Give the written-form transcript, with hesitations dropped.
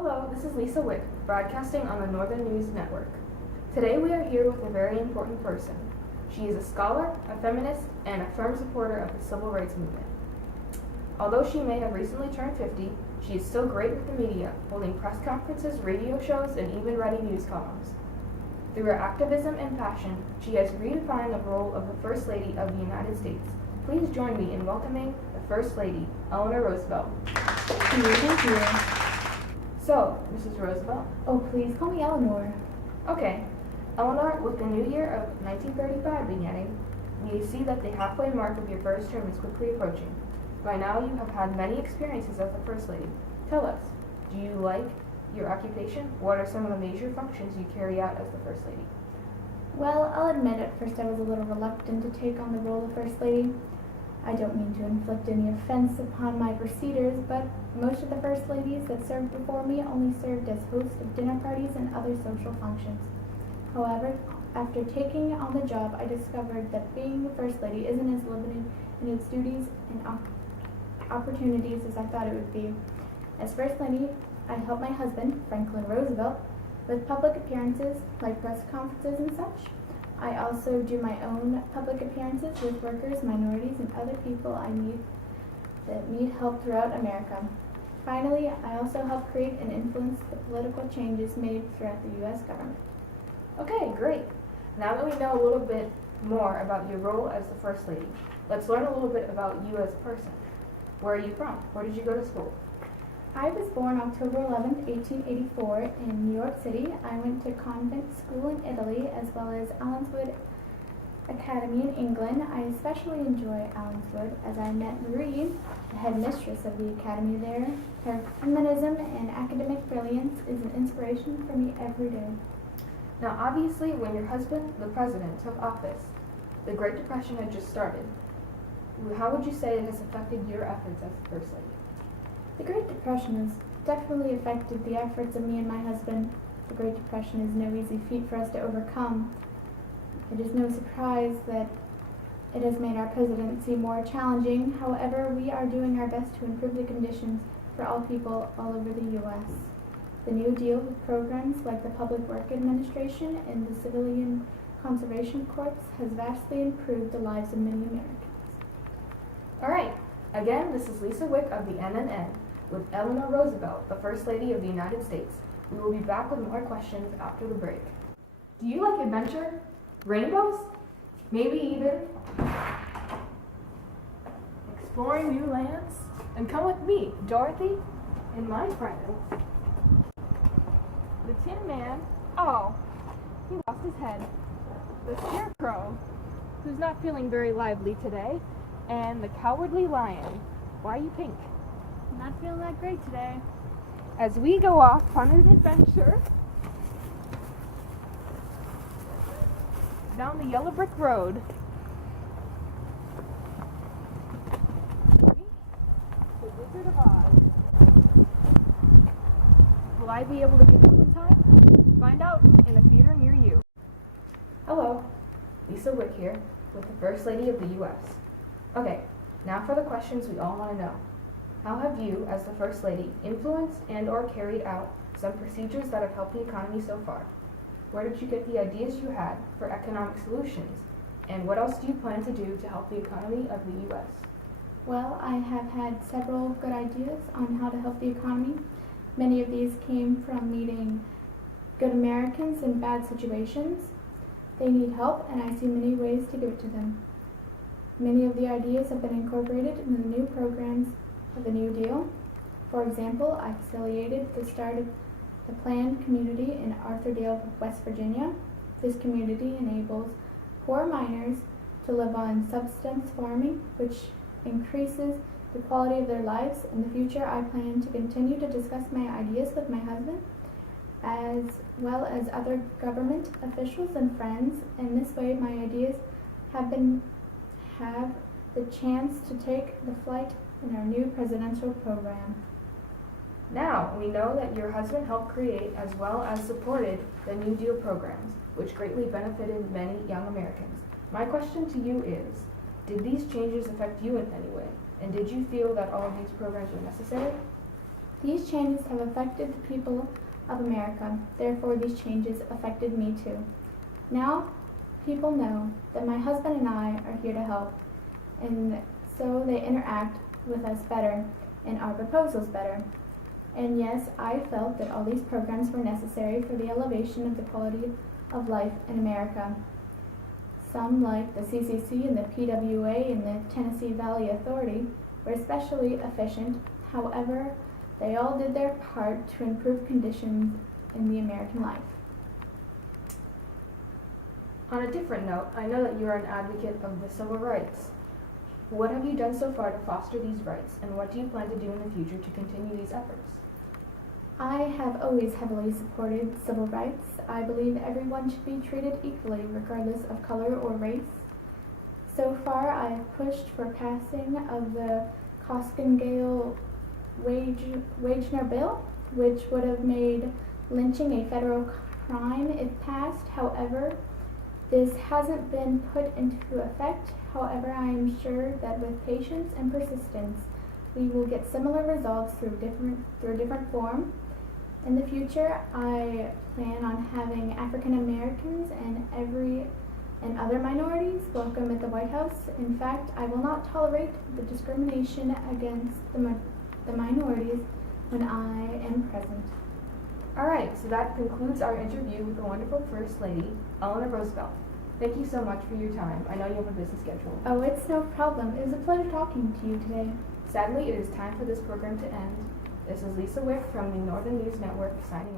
Hello, this is Lisa Witt, broadcasting on the Northern News Network. Today we are here with a very important person. She is a scholar, a feminist, and a firm supporter of the civil rights movement. Although she may have recently turned 50, she is still great with the media, holding press conferences, radio shows, and even writing news columns. Through her activism and passion, she has redefined the role of the First Lady of the United States. Please join me in welcoming the First Lady, Eleanor Roosevelt. Thank you. So, Mrs. Roosevelt. Oh, please call me Eleanor. Okay. Eleanor, with the new year of 1935 beginning, we see that the halfway mark of your first term is quickly approaching. By now, you have had many experiences as the First Lady. Tell us, do you like your occupation? What are some of the major functions you carry out as the First Lady? Well, I'll admit at first I was a little reluctant to take on the role of First Lady. I don't mean to inflict any offense upon my procedures, but most of the First Ladies that served before me only served as hosts of dinner parties and other social functions. However, after taking on the job, I discovered that being the First Lady isn't as limited in its duties and opportunities as I thought it would be. As First Lady, I help my husband, Franklin Roosevelt, with public appearances like press conferences and such. I also do my own public appearances with workers, minorities, and other people I meet that need help throughout America. Finally, I also help create and influence the political changes made throughout the U.S. government. Okay, great. Now that we know a little bit more about your role as the First Lady, let's learn a little bit about you as a person. Where are you from? Where did you go to school? I was born October 11, 1884 in New York City. I went to convent school in Italy as well as Allenswood Academy in England. I especially enjoy Allenswood as I met Marie, the headmistress of the academy there. Her feminism and academic brilliance is an inspiration for me every day. Now, obviously, when your husband, the president, took office, the Great Depression had just started. How would you say it has affected your efforts as the First Lady? The Great Depression has definitely affected the efforts of me and my husband. The Great Depression is no easy feat for us to overcome. It is no surprise that it has made our presidency more challenging. However, we are doing our best to improve the conditions for all people all over the U.S. The New Deal programs like the Public Work Administration and the Civilian Conservation Corps has vastly improved the lives of many Americans. All right. Again, this is Lisa Wick of the NNN with Eleanor Roosevelt, the First Lady of the United States. We will be back with more questions after the break. Do you like adventure? Rainbows? Maybe even exploring new lands? And come with me, Dorothy, and my friends. The Tin Man. Oh, he lost his head. The Scarecrow, who's not feeling very lively today. And the Cowardly Lion. Why are you pink? I'm not feeling that great today. As we go off on an adventure down the yellow brick road. The Wizard of Oz. Will I be able to get home in time? Find out in a theater near you. Hello, Lisa Wick here with the First Lady of the U.S. Okay, now for the questions we all want to know. How have you, as the First Lady, influenced and or carried out some procedures that have helped the economy so far? Where did you get the ideas you had for economic solutions? And what else do you plan to do to help the economy of the U.S.? Well, I have had several good ideas on how to help the economy. Many of these came from meeting good Americans in bad situations. They need help, and I see many ways to give it to them. Many of the ideas have been incorporated in the new programs of the New Deal. For example, I facilitated the start of the planned community in Arthurdale, West Virginia. This community enables poor miners to live on subsistence farming, which increases the quality of their lives. In the future, I plan to continue to discuss my ideas with my husband, as well as other government officials and friends. In this way, my ideas have the chance to take the flight in our new presidential program. Now, we know that your husband helped create as well as supported the New Deal programs, which greatly benefited many young Americans. My question to you is, did these changes affect you in any way? And did you feel that all of these programs were necessary? These changes have affected the people of America. Therefore, these changes affected me too. Now, people know that my husband and I are here to help, and so they interact with us better and our proposals better. And yes, I felt that all these programs were necessary for the elevation of the quality of life in America. Some, like the CCC and the PWA and the Tennessee Valley Authority, were especially efficient. However, they all did their part to improve conditions in the American life. On a different note, I know that you are an advocate of the civil rights. What have you done so far to foster these rights, and what do you plan to do in the future to continue these efforts? I have always heavily supported civil rights. I believe everyone should be treated equally, regardless of color or race. So far, I have pushed for passing of the Koskinen Wagner bill, which would have made lynching a federal crime if passed. However, this hasn't been put into effect. However, I am sure that with patience and persistence, we will get similar results through a different form. In the future, I plan on having African Americans and other minorities welcome at the White House. In fact, I will not tolerate the discrimination against the minorities when I am present. Alright, so that concludes our interview with the wonderful First Lady, Eleanor Roosevelt. Thank you so much for your time. I know you have a busy schedule. Oh, it's no problem. It was a pleasure talking to you today. Sadly, it is time for this program to end. This is Lisa Wick from the Northern News Network signing off.